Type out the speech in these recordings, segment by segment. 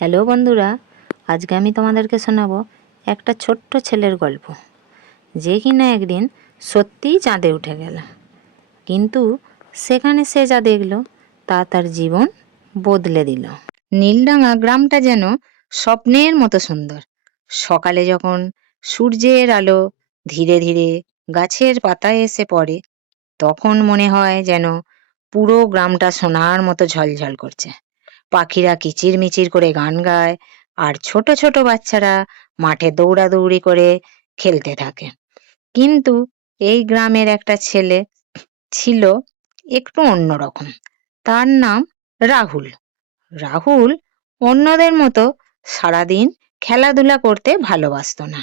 Hello বন্ধুরা, আজকে আমি তোমাদেরকে শোনাবো একটা ছোট্ট ছেলের গল্প, যে কিনা একদিন সত্যিই চাঁদে উঠে গেল। কিন্তু সেখানে সে যা দেখলো তা তার জীবন বদলে দিল। নীলডাঙা গ্রামটা যেন স্বপ্নের মতো সুন্দর। সকালে যখন সূর্যের আলো ধীরে ধীরে গাছের পাতায় এসে পড়ে, তখন মনে হয় যেন পুরো গ্রামটা সোনার মতো ঝলঝল করছে। পাখিরা কিচিরমিচির করে গান গায়, আর ছোট ছোট বাচ্চারা মাঠে দৌড়াদৌড়ি করে খেলতে থাকে। কিন্তু এই গ্রামের একটা ছেলে ছিল একটু অন্যরকম। তার নাম রাহুল। রাহুল অন্যদের মতো সারাদিন খেলাধুলা করতে ভালোবাসতো না।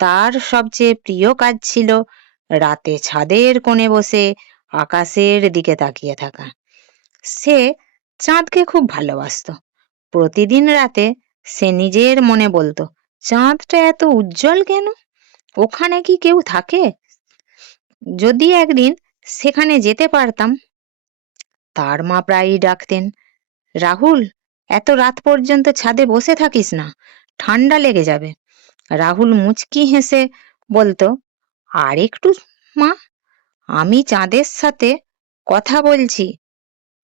তার সবচেয়ে প্রিয় কাজ ছিল রাতে ছাদের কোণে বসে আকাশের দিকে তাকিয়ে থাকা। সে চাঁদকে খুব ভালোবাসতো। প্রতিদিন রাতে সে নিজের মনে বলতো, চাঁদটা এত উজ্জ্বল কেন? ওখানে কি কেউ থাকে? যদি একদিন সেখানে যেতে পারতাম। তার মা প্রায়ই ডাকতেন, রাহুল, এত রাত পর্যন্ত ছাদে বসে থাকিস না, ঠান্ডা লেগে যাবে। রাহুল মুচকি হেসে বলতো, আর একটু মা, আমি চাঁদের সাথে কথা বলছি।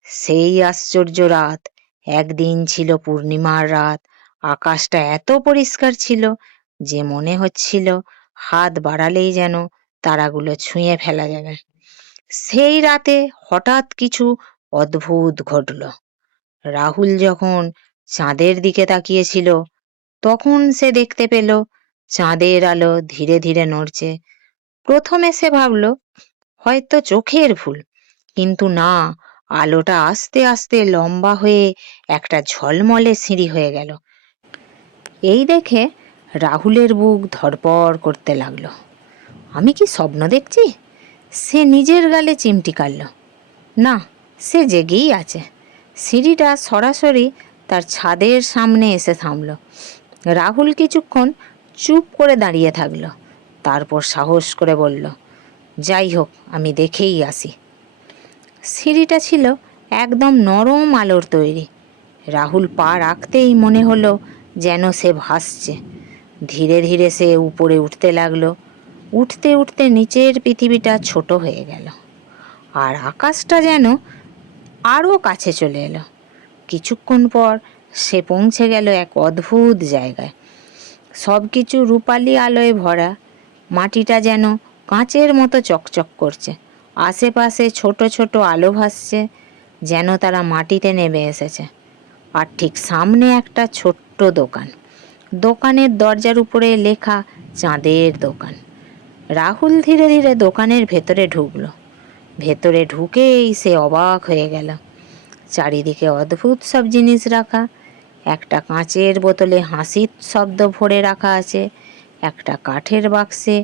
সেই আশ্চর্য রাত! একদিন ছিল পূর্ণিমার রাত। আকাশটা এত পরিষ্কার ছিল যে মনে হচ্ছিল হাত বাড়ালেই যেন তারাগুলো ছুঁয়ে ফেলা যাবে। সেই রাতে হঠাৎ কিছু অদ্ভুত ঘটল। রাহুল যখন চাঁদের দিকে তাকিয়েছিল, তখন সে দেখতে পেল চাঁদের আলো ধীরে ধীরে নড়ছে। প্রথমে সে ভাবল হয়তো চোখের ভুল, কিন্তু না, আলোটা আস্তে আস্তে লম্বা হয়ে একটা ঝলমলে সিঁড়ি হয়ে গেল। এই দেখে রাহুলের বুক ধড়পড় করতে লাগলো। আমি কি স্বপ্ন দেখছি? সে নিজের গালে চিমটি কাটল। না, সে জেগেই আছে। সিঁড়িটা সরাসরি তার ছাদের সামনে এসে থামল। রাহুল কিছুক্ষণ চুপ করে দাঁড়িয়ে থাকলো, তারপর সাহস করে বলল, যাই হোক, আমি দেখেই আসি। সিঁড়িটা ছিল একদম নরম আলোর তৈরি। রাহুল পা রাখতেই মনে হলো যেন সে ভাসছে। ধীরে ধীরে সে উপরে উঠতে লাগলো। উঠতে উঠতে নিচের পৃথিবীটা ছোট হয়ে গেল, আর আকাশটা যেন আরও কাছে চলে এলো। কিছুক্ষণ পর সে পৌঁছে গেল এক অদ্ভুত জায়গায়। সব কিছু রূপালি আলোয় ভরা। মাটিটা যেন কাঁচের মতো চকচক করছে। আশেপাশে ছোট ছোট আলো ভাসছে, যেন তারা মাটিতে নেমে এসেছে। আর ঠিক সামনে একটা ছোট্ট দোকান। দোকানের দরজার উপরে লেখা চাঁদের দোকান। রাহুল ধীরে ধীরে দোকানের ভেতরে ঢুকলো। ভেতরে ঢুকেই সে অবাক হয়ে গেল। চারিদিকে অদ্ভুত সব জিনিস রাখা। একটা কাঁচের বোতলে হাসির শব্দ ভরে রাখা আছে। একটা কাঠের বাক্সে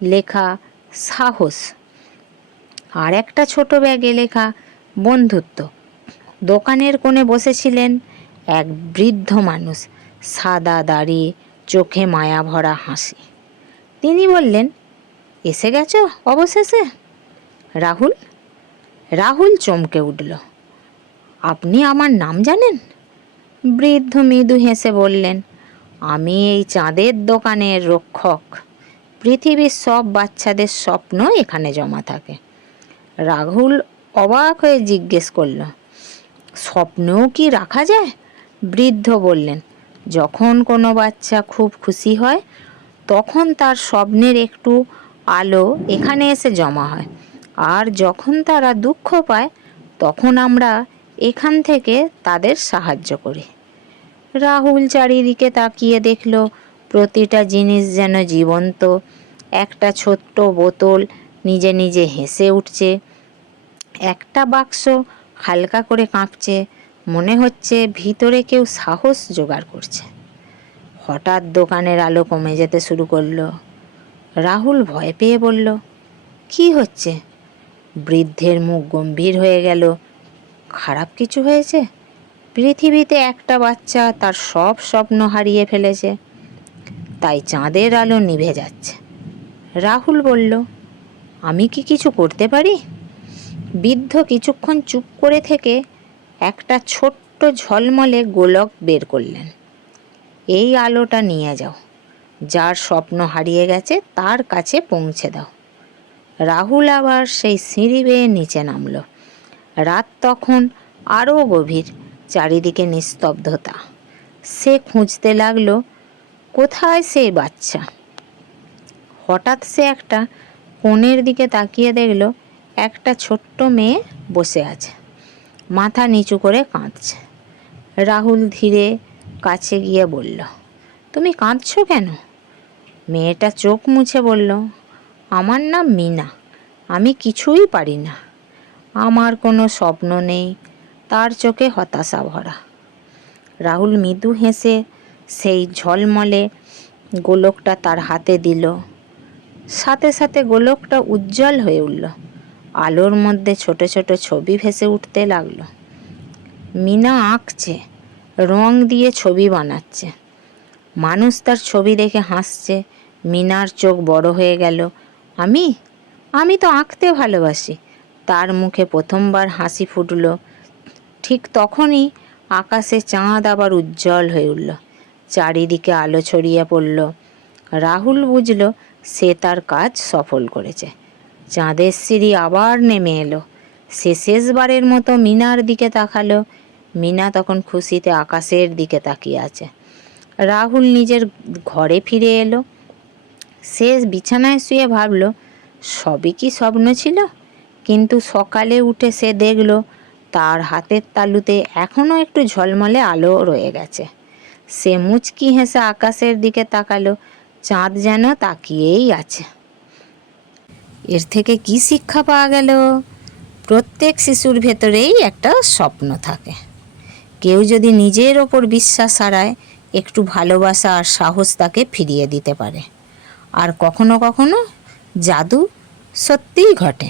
লেখা সাহস, আর একটা ছোট ব্যাগে লেখা বন্ধুত্ব। দোকানের কোণে বসেছিলেন এক বৃদ্ধ মানুষ, সাদা দাড়ি, চোখে মায়া ভরা হাসি। তিনি বললেন, এসে গেছো অবশেষে রাহুল। রাহুল চমকে উঠল। আপনি আমার নাম জানেন? বৃদ্ধ মৃদু হেসে বললেন, আমি এই চাঁদের দোকানের রক্ষক। পৃথিবীর সব বাচ্চাদের স্বপ্ন এখানে জমা থাকে। রাহুল অবাক হয়ে জিজ্ঞেস করল, স্বপ্নও কি রাখা যায়? বৃদ্ধ বললেন, যখন কোনো বাচ্চা খুব খুশি হয়, তখন তার স্বপ্নের একটু আলো এখানে এসে জমা হয়। আর যখন তারা দুঃখ পায়, তখন আমরা এখান থেকে তাদের সাহায্য করি। রাহুল চারিদিকে তাকিয়ে দেখল প্রতিটা জিনিস যেন জীবন্ত। একটা ছোট্ট বোতল নিজে নিজে হেসে উঠছে। একটা বাক্স হালকা করে কাঁপছে, মনে হচ্ছে ভিতরে কেউ সাহস জোগাড় করছে। হঠাৎ দোকানের আলো কমে যেতে শুরু করলো। রাহুল ভয় পেয়ে বলল, কি হচ্ছে? বৃদ্ধের মুখ গম্ভীর হয়ে গেল। খারাপ কিছু হয়েছে? পৃথিবীতে একটা বাচ্চা তার সব স্বপ্ন হারিয়ে ফেলেছে, তাই চাঁদের আলো নিভে যাচ্ছে। রাহুল বলল, আমি কি কিছু করতে পারি? বৃদ্ধ কিছুক্ষণ চুপ করে থেকে একটা ছোট্ট ঝলমলে গোলক বের করলেন। এই আলোটা নিয়ে যাও, যার স্বপ্ন হারিয়ে গেছে তার কাছে পৌঁছে দাও। রাহুল আবার সেই সিঁড়ি বেয়ে নিচে নামল। রাত তখন আরও গভীর, চারিদিকে নিস্তব্ধতা। সে খুঁজতে লাগলো কোথায় সেই বাচ্চা। হঠাৎ সে একটা কোণের দিকে তাকিয়ে দেখল একটা ছোট্ট মেয়ে বসে আছে, মাথা নিচু করে কাঁদছে। রাহুল ধীরে কাছে গিয়ে বলল, তুমি কাঁদছো কেন? মেয়েটা চোখ মুছে বলল, আমার নাম মিনা, আমি কিছুই পারি না, আমার কোনো স্বপ্ন নেই। তার চোখে হতাশা ভরা। রাহুল মৃদু হেসে সেই ঝলমলে গোলকটা তার হাতে দিল। সাথে সাথে গোলকটা উজ্জ্বল হয়ে উঠল, আলোর মধ্যে ছোট ছোট ছবি ভেসে উঠতে লাগলো। মিনা আঁকছে, রং দিয়ে ছবি বানাচ্ছে। মানুষ তার ছবি দেখে হাসছে। মিনার চোখ বড় হয়ে গেল। আমি আমি তো আঁকতে ভালোবাসি। তার মুখে প্রথমবার হাসি ফুটল। ঠিক তখনই আকাশে চাঁদ আবার উজ্জ্বল হয়ে উঠল, চারিদিকে আলো ছড়িয়ে পড়ল। রাহুল বুঝল সে তার কাজ সফল করেছে। চাঁদের সিঁড়ি আবার নেমে এলো। সে শেষবারের মতো মিনার দিকে তাকালো। মিনা তখন খুশিতে আকাশের দিকে তাকিয়ে আছে। রাহুল নিজের ঘরে ফিরে এলো। সে বিছানায় শুয়ে ভাবল, সবই কি স্বপ্ন ছিল? কিন্তু সকালে উঠে সে দেখল তার হাতের তালুতে এখনও একটু ঝলমলে আলো রয়ে গেছে। সে মুচকি হেসে আকাশের দিকে তাকালো। চাঁদ যেন তাকিয়েই আছে। এর থেকে কি শিক্ষা পাওয়া গেল? প্রত্যেক শিশুর ভেতরেই একটা স্বপ্ন থাকে। কেউ যদি নিজের ওপর বিশ্বাস হারায়, একটু ভালোবাসা আর সাহস তাকে ফিরিয়ে দিতে পারে। আর কখনো কখনো জাদু সত্যিই ঘটে।